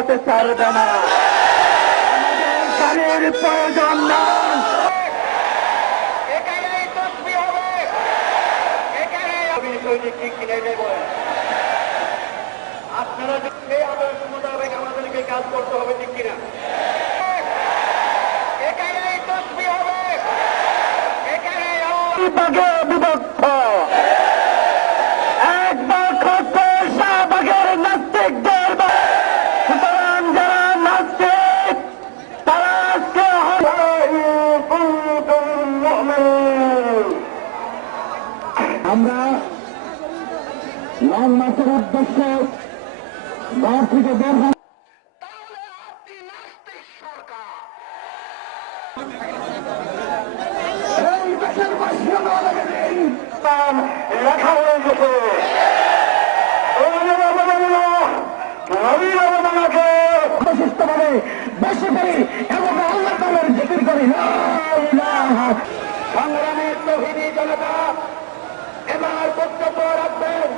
পথ ছাড়বে না। আমাদের গাড়ির প্রয়োজন নাই। এখানেই তসবি হবে, এখানেই সৈনিক ঠিক কিনে দেব। আপনারা যদি আদর্শ মোতাবেক আমাদেরকে কাজ করতে হবে, ঠিক কিনা? এখানেই তসবি হবে, এখানেই আল্লাহ বিভক্ত। একবার করতে শাহবাগের নাস্তিকদের, সুতরাং যারা নাস্তিক তারা আজকে আমরা লং মাসের উদ্দেশ্যে ঘর থেকে বের হন। এই দেশের লেখা হয়ে গেছে, বেশি করি এবং আল্লাহ তাআলার জিকির করি। সংগ্রামের তৌহিদি জনতা এবার বক্তব্য রাখবেন।